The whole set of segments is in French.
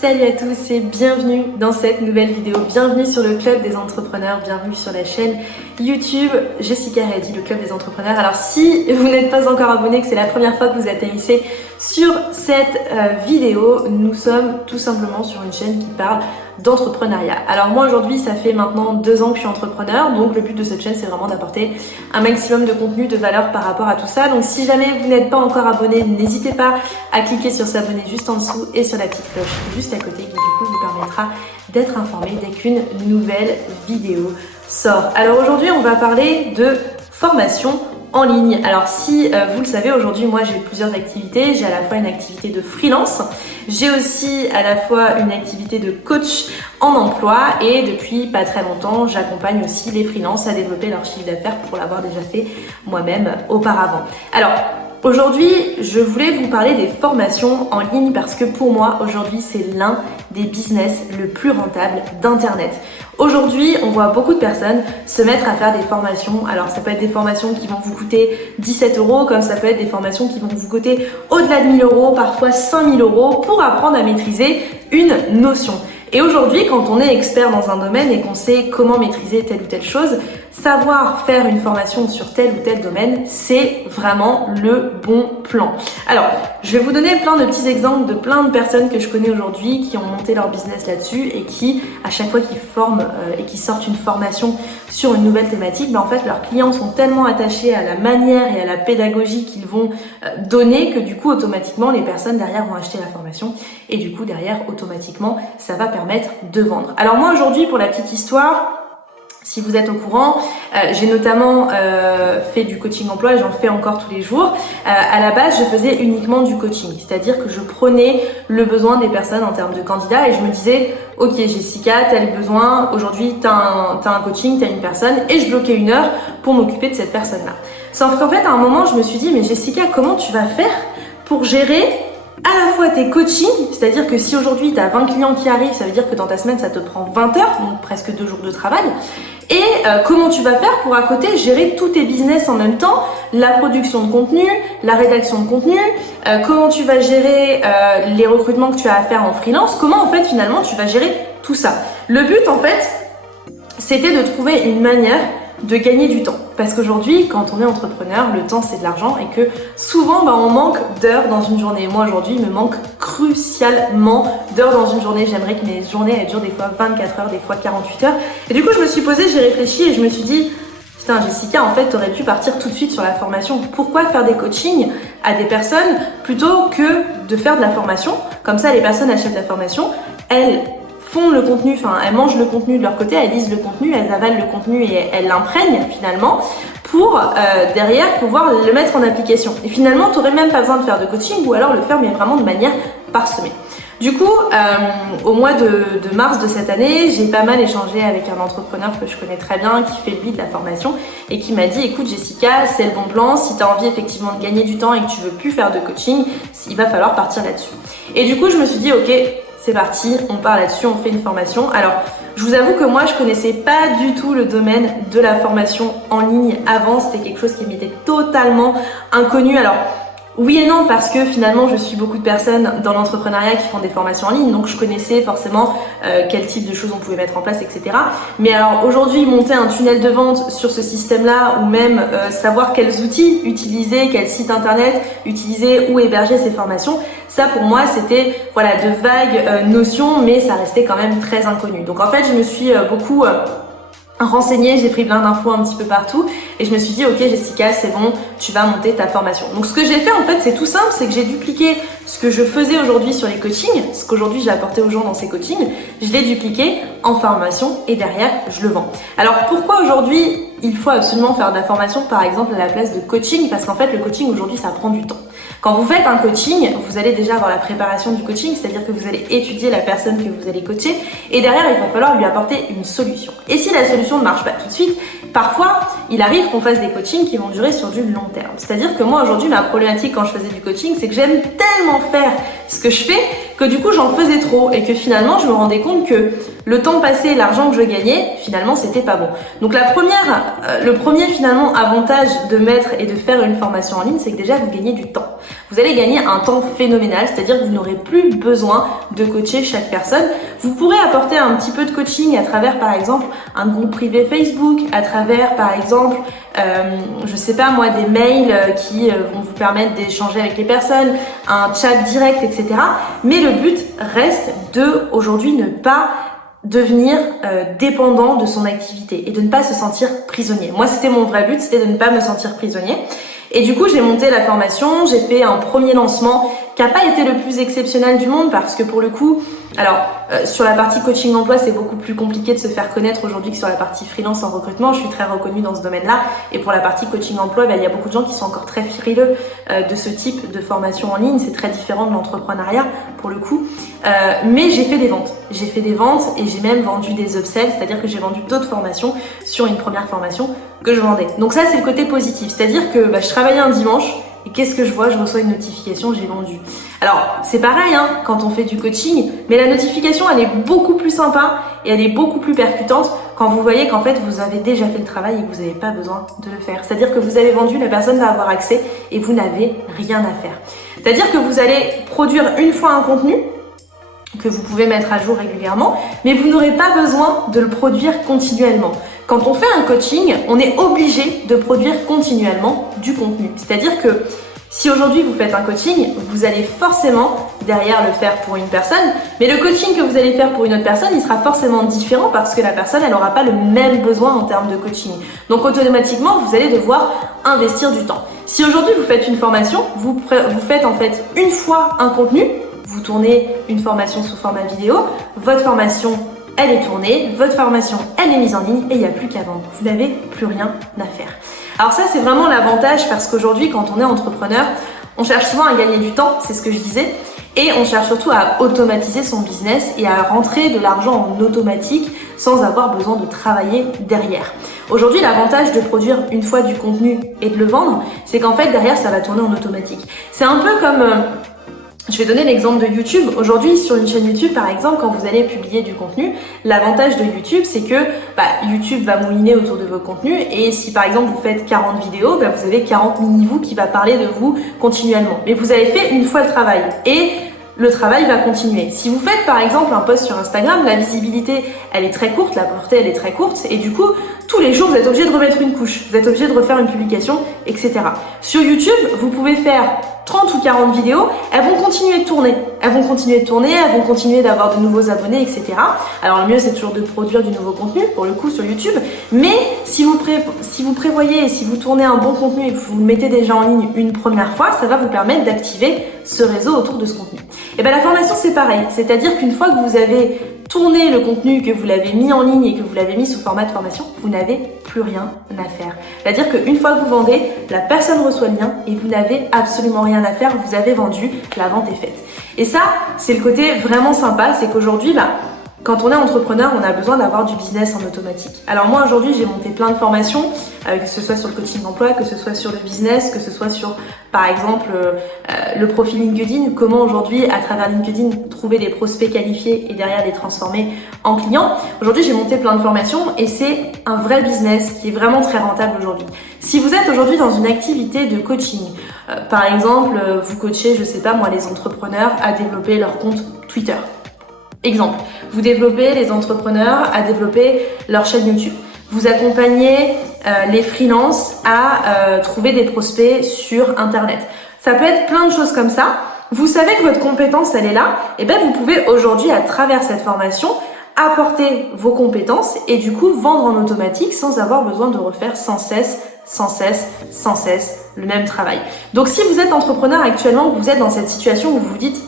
Salut à tous et bienvenue dans cette nouvelle vidéo. Bienvenue sur le Club des Entrepreneurs, bienvenue sur la chaîne YouTube Jessica Reddy, le Club des Entrepreneurs. Alors si vous n'êtes pas encore abonné, que c'est la première fois que vous atterrissez sur cette vidéo, nous sommes tout simplement sur une chaîne qui parle d'entrepreneuriat. Alors moi aujourd'hui ça fait maintenant 2 ans que je suis entrepreneur, donc le but de cette chaîne c'est vraiment d'apporter un maximum de contenu, de valeur par rapport à tout ça. Donc si jamais vous n'êtes pas encore abonné, n'hésitez pas à cliquer sur s'abonner juste en dessous et sur la petite cloche juste à côté qui du coup vous permettra d'être informé dès qu'une nouvelle vidéo sort. Alors aujourd'hui on va parler de formation en ligne. Alors si vous le savez, aujourd'hui moi j'ai plusieurs activités. J'ai à la fois une activité de freelance, j'ai aussi à la fois une activité de coach en emploi et depuis pas très longtemps j'accompagne aussi les freelances à développer leur chiffre d'affaires pour l'avoir déjà fait moi-même auparavant. Alors aujourd'hui, je voulais vous parler des formations en ligne parce que pour moi, aujourd'hui, c'est l'un des business le plus rentable d'Internet. Aujourd'hui, on voit beaucoup de personnes se mettre à faire des formations. Alors, ça peut être des formations qui vont vous coûter 17 €, comme ça peut être des formations qui vont vous coûter au-delà de 1 000 €, parfois 5 000 € pour apprendre à maîtriser une notion. Et aujourd'hui, quand on est expert dans un domaine et qu'on sait comment maîtriser telle ou telle chose, savoir faire une formation sur tel ou tel domaine, c'est vraiment le bon plan. Alors, je vais vous donner plein de petits exemples de plein de personnes que je connais aujourd'hui qui ont monté leur business là-dessus et qui, à chaque fois qu'ils forment et qu'ils sortent une formation sur une nouvelle thématique, en fait, leurs clients sont tellement attachés à la manière et à la pédagogie qu'ils vont donner que du coup, automatiquement, les personnes derrière vont acheter la formation et du coup, derrière, automatiquement, ça va permettre de vendre. Alors moi, aujourd'hui, pour la petite histoire, si vous êtes au courant, j'ai notamment fait du coaching emploi et j'en fais encore tous les jours. À la base, je faisais uniquement du coaching, c'est-à-dire que je prenais le besoin des personnes en termes de candidats et je me disais « Ok Jessica, t'as le besoin, aujourd'hui t'as un coaching, t'as une personne » et je bloquais 1 heure pour m'occuper de cette personne-là. Sauf qu'en fait, à un moment, je me suis dit « Mais Jessica, comment tu vas faire pour gérer à la fois tes coachings, c'est-à-dire que si aujourd'hui tu as 20 clients qui arrivent, ça veut dire que dans ta semaine ça te prend 20 heures, donc presque 2 jours de travail. Et comment tu vas faire pour à côté gérer tous tes business en même temps, la production de contenu, la rédaction de contenu, comment tu vas gérer les recrutements que tu as à faire en freelance, comment en fait finalement tu vas gérer tout ça. Le but en fait, c'était de trouver une manière de gagner du temps. Parce qu'aujourd'hui, quand on est entrepreneur, le temps c'est de l'argent et que souvent on manque d'heures dans une journée. Moi aujourd'hui, il me manque crucialement d'heures dans une journée. J'aimerais que mes journées elles durent des fois 24 heures, des fois 48 heures. Et du coup, je me suis posée, j'ai réfléchi et je me suis dit putain Jessica, en fait, t'aurais pu partir tout de suite sur la formation. Pourquoi faire des coachings à des personnes plutôt que de faire de la formation? Comme ça, les personnes achètent la formation, elles font le contenu, enfin elles mangent le contenu de leur côté, elles lisent le contenu, elles avalent le contenu et elles l'imprègnent finalement pour derrière pouvoir le mettre en application. Et finalement, tu n'aurais même pas besoin de faire de coaching ou alors le faire mais vraiment de manière parsemée. Du coup, au mois de mars de cette année, j'ai pas mal échangé avec un entrepreneur que je connais très bien, qui fait lui de la formation et qui m'a dit écoute Jessica, c'est le bon plan, si tu as envie effectivement de gagner du temps et que tu veux plus faire de coaching, il va falloir partir là-dessus. Et du coup, je me suis dit ok, c'est parti, on part là-dessus, on fait une formation. Alors, je vous avoue que moi, je connaissais pas du tout le domaine de la formation en ligne avant. C'était quelque chose qui m'était totalement inconnu. Alors, oui et non, parce que finalement, je suis beaucoup de personnes dans l'entrepreneuriat qui font des formations en ligne. Donc, je connaissais forcément quel type de choses on pouvait mettre en place, etc. Mais alors, aujourd'hui, monter un tunnel de vente sur ce système-là ou même savoir quels outils utiliser, quel site internet utiliser ou héberger ces formations, ça pour moi c'était voilà de vagues notions, mais ça restait quand même très inconnu. Donc en fait je me suis beaucoup renseignée, j'ai pris plein d'infos un petit peu partout et je me suis dit ok Jessica c'est bon, tu vas monter ta formation. Donc ce que j'ai fait en fait c'est tout simple, c'est que j'ai dupliqué ce que je faisais aujourd'hui sur les coachings, ce qu'aujourd'hui j'ai apporté aux gens dans ces coachings, je l'ai dupliqué en formation et derrière je le vends. Alors pourquoi aujourd'hui il faut absolument faire de la formation par exemple à la place de coaching? Parce qu'en fait le coaching aujourd'hui ça prend du temps. Quand vous faites un coaching, vous allez déjà avoir la préparation du coaching, c'est-à-dire que vous allez étudier la personne que vous allez coacher et derrière il va falloir lui apporter une solution. Et si la solution ne marche pas tout de suite, parfois il arrive qu'on fasse des coachings qui vont durer sur du long terme. C'est-à-dire que moi aujourd'hui ma problématique quand je faisais du coaching, c'est que j'aime tellement faire ce que je fais que du coup j'en faisais trop et que finalement je me rendais compte que le temps passé, l'argent que je gagnais, finalement, c'était pas bon. Donc le premier finalement avantage de mettre et de faire une formation en ligne, c'est que déjà vous gagnez du temps. Vous allez gagner un temps phénoménal, c'est-à-dire que vous n'aurez plus besoin de coacher chaque personne. Vous pourrez apporter un petit peu de coaching à travers, par exemple, un groupe privé Facebook, à travers, par exemple, je sais pas moi, des mails qui vont vous permettre d'échanger avec les personnes, un chat direct, etc. Mais le but reste de, aujourd'hui, ne pas devenir dépendant de son activité et de ne pas se sentir prisonnier. Moi, c'était mon vrai but, c'était de ne pas me sentir prisonnier. Et du coup, j'ai monté la formation, j'ai fait un premier lancement qui n'a pas été le plus exceptionnel du monde parce que pour le coup, alors sur la partie coaching emploi, c'est beaucoup plus compliqué de se faire connaître aujourd'hui que sur la partie freelance en recrutement. Je suis très reconnue dans ce domaine-là. Et pour la partie coaching emploi, il y a beaucoup de gens qui sont encore très frileux de ce type de formation en ligne. C'est très différent de l'entrepreneuriat pour le coup. Mais j'ai fait des ventes. J'ai fait des ventes et j'ai même vendu des upsells, c'est-à-dire que j'ai vendu d'autres formations sur une première formation que je vendais. Donc ça, c'est le côté positif. C'est-à-dire que je travaillais un dimanche et qu'est-ce que je vois? Je reçois une notification, j'ai vendu. Alors, c'est pareil quand on fait du coaching, mais la notification, elle est beaucoup plus sympa et elle est beaucoup plus percutante quand vous voyez qu'en fait, vous avez déjà fait le travail et que vous n'avez pas besoin de le faire. C'est-à-dire que vous avez vendu, la personne va avoir accès et vous n'avez rien à faire. C'est-à-dire que vous allez produire une fois un contenu que vous pouvez mettre à jour régulièrement, mais vous n'aurez pas besoin de le produire continuellement. Quand on fait un coaching, on est obligé de produire continuellement du contenu. C'est-à-dire que si aujourd'hui vous faites un coaching, vous allez forcément derrière le faire pour une personne, mais le coaching que vous allez faire pour une autre personne, il sera forcément différent parce que la personne, elle n'aura pas le même besoin en termes de coaching. Donc automatiquement, vous allez devoir investir du temps. Si aujourd'hui vous faites une formation, vous faites en fait une fois un contenu, vous tournez une formation sous format vidéo, votre formation, elle est tournée, votre formation, elle est mise en ligne et il n'y a plus qu'à vendre. Vous n'avez plus rien à faire. Alors ça, c'est vraiment l'avantage parce qu'aujourd'hui, quand on est entrepreneur, on cherche souvent à gagner du temps, c'est ce que je disais, et on cherche surtout à automatiser son business et à rentrer de l'argent en automatique sans avoir besoin de travailler derrière. Aujourd'hui, l'avantage de produire une fois du contenu et de le vendre, c'est qu'en fait, derrière, ça va tourner en automatique. C'est un peu comme... Je vais donner l'exemple de YouTube. Aujourd'hui, sur une chaîne YouTube, par exemple, quand vous allez publier du contenu, l'avantage de YouTube, c'est que YouTube va mouliner autour de vos contenus. Et si, par exemple, vous faites 40 vidéos, vous avez 40 mini-vous qui va parler de vous continuellement. Mais vous avez fait une fois le travail. Et le travail va continuer. Si vous faites, par exemple, un post sur Instagram, la visibilité, elle est très courte, la portée, elle est très courte. Et du coup, tous les jours, vous êtes obligé de remettre une couche. Vous êtes obligé de refaire une publication, etc. Sur YouTube, vous pouvez faire 30 ou 40 vidéos, elles vont continuer de tourner. Elles vont continuer de tourner, elles vont continuer d'avoir de nouveaux abonnés, etc. Alors le mieux, c'est toujours de produire du nouveau contenu, pour le coup, sur YouTube. Mais si vous prévoyez et si vous tournez un bon contenu et que vous le mettez déjà en ligne une première fois, ça va vous permettre d'activer ce réseau autour de ce contenu. Et la formation, c'est pareil. C'est-à-dire qu'une fois que vous avez tourné le contenu, que vous l'avez mis en ligne et que vous l'avez mis sous format de formation, vous n'avez plus rien à faire. C'est-à-dire qu'une fois que vous vendez, la personne reçoit le lien et vous n'avez absolument rien à faire, vous avez vendu, la vente est faite. Et ça, c'est le côté vraiment sympa, c'est qu'aujourd'hui, quand on est entrepreneur, on a besoin d'avoir du business en automatique. Alors moi aujourd'hui, j'ai monté plein de formations, que ce soit sur le coaching d'emploi, que ce soit sur le business, que ce soit sur, par exemple, le profil LinkedIn, comment aujourd'hui, à travers LinkedIn, trouver des prospects qualifiés et derrière les transformer en clients. Aujourd'hui, j'ai monté plein de formations et c'est un vrai business qui est vraiment très rentable aujourd'hui. Si vous êtes aujourd'hui dans une activité de coaching, par exemple, vous coachez, je sais pas moi, les entrepreneurs à développer leur compte Twitter. Exemple, vous développez les entrepreneurs à développer leur chaîne YouTube. Vous accompagnez les freelances à trouver des prospects sur Internet. Ça peut être plein de choses comme ça. Vous savez que votre compétence, elle est là. Et vous pouvez aujourd'hui, à travers cette formation, apporter vos compétences et du coup vendre en automatique sans avoir besoin de refaire sans cesse le même travail. Donc si vous êtes entrepreneur actuellement, que vous êtes dans cette situation où vous vous dites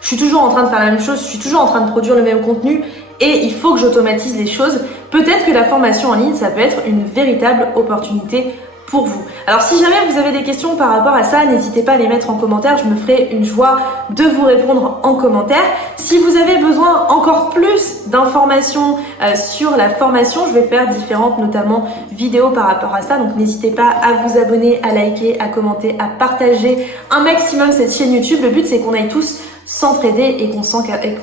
je suis toujours en train de faire la même chose, je suis toujours en train de produire le même contenu et il faut que j'automatise les choses. Peut-être que la formation en ligne, ça peut être une véritable opportunité pour vous. Alors si jamais vous avez des questions par rapport à ça, n'hésitez pas à les mettre en commentaire, je me ferai une joie de vous répondre en commentaire. Si vous avez besoin encore plus d'informations sur la formation, je vais faire différentes notamment vidéos par rapport à ça, donc n'hésitez pas à vous abonner, à liker, à commenter, à partager un maximum cette chaîne YouTube. Le but c'est qu'on aille tous s'entraider et qu'on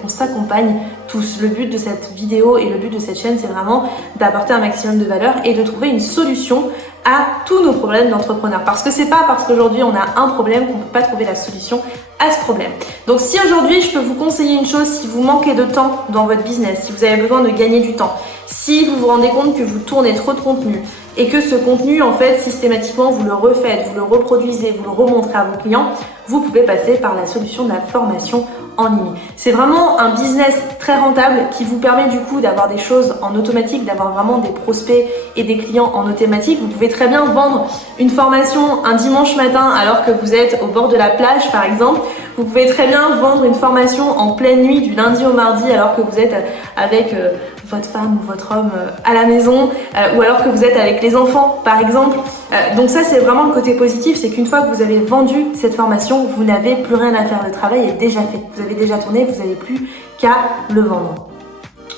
s'accompagne tous. Le but de cette vidéo et le but de cette chaîne, c'est vraiment d'apporter un maximum de valeur et de trouver une solution à tous nos problèmes d'entrepreneurs. Parce que c'est pas parce qu'aujourd'hui on a un problème qu'on peut pas trouver la solution à ce problème. Donc si aujourd'hui je peux vous conseiller une chose, si vous manquez de temps dans votre business, si vous avez besoin de gagner du temps, si vous vous rendez compte que vous tournez trop de contenu et que ce contenu en fait systématiquement vous le refaites, vous le reproduisez, vous le remontrez à vos clients, vous pouvez passer par la solution de la formation en ligne. C'est vraiment un business très rentable qui vous permet du coup d'avoir des choses en automatique, d'avoir vraiment des prospects et des clients en automatique. Vous pouvez très bien vendre une formation un dimanche matin alors que vous êtes au bord de la plage par exemple. Vous pouvez très bien vendre une formation en pleine nuit du lundi au mardi alors que vous êtes avec votre femme ou votre homme à la maison ou alors que vous êtes avec les enfants par exemple. Donc ça c'est vraiment le côté positif, c'est qu'une fois que vous avez vendu cette formation, vous n'avez plus rien à faire, le travail est déjà fait, vous avez déjà tourné, vous n'avez plus qu'à le vendre.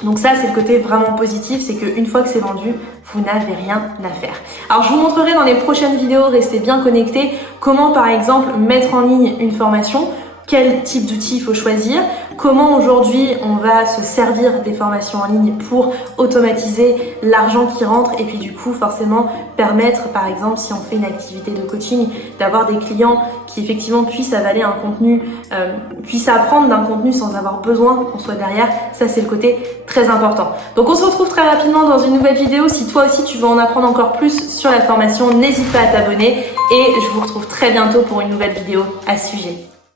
Donc ça c'est le côté vraiment positif, c'est qu'une fois que c'est vendu, vous n'avez rien à faire. Alors je vous montrerai dans les prochaines vidéos, restez bien connectés, comment par exemple mettre en ligne une formation, quel type d'outils il faut choisir, comment aujourd'hui on va se servir des formations en ligne pour automatiser l'argent qui rentre et puis du coup forcément permettre par exemple si on fait une activité de coaching d'avoir des clients qui effectivement puissent avaler un contenu, puissent apprendre d'un contenu sans avoir besoin qu'on soit derrière. Ça c'est le côté très important. Donc on se retrouve très rapidement dans une nouvelle vidéo. Si toi aussi tu veux en apprendre encore plus sur la formation, n'hésite pas à t'abonner et je vous retrouve très bientôt pour une nouvelle vidéo à ce sujet.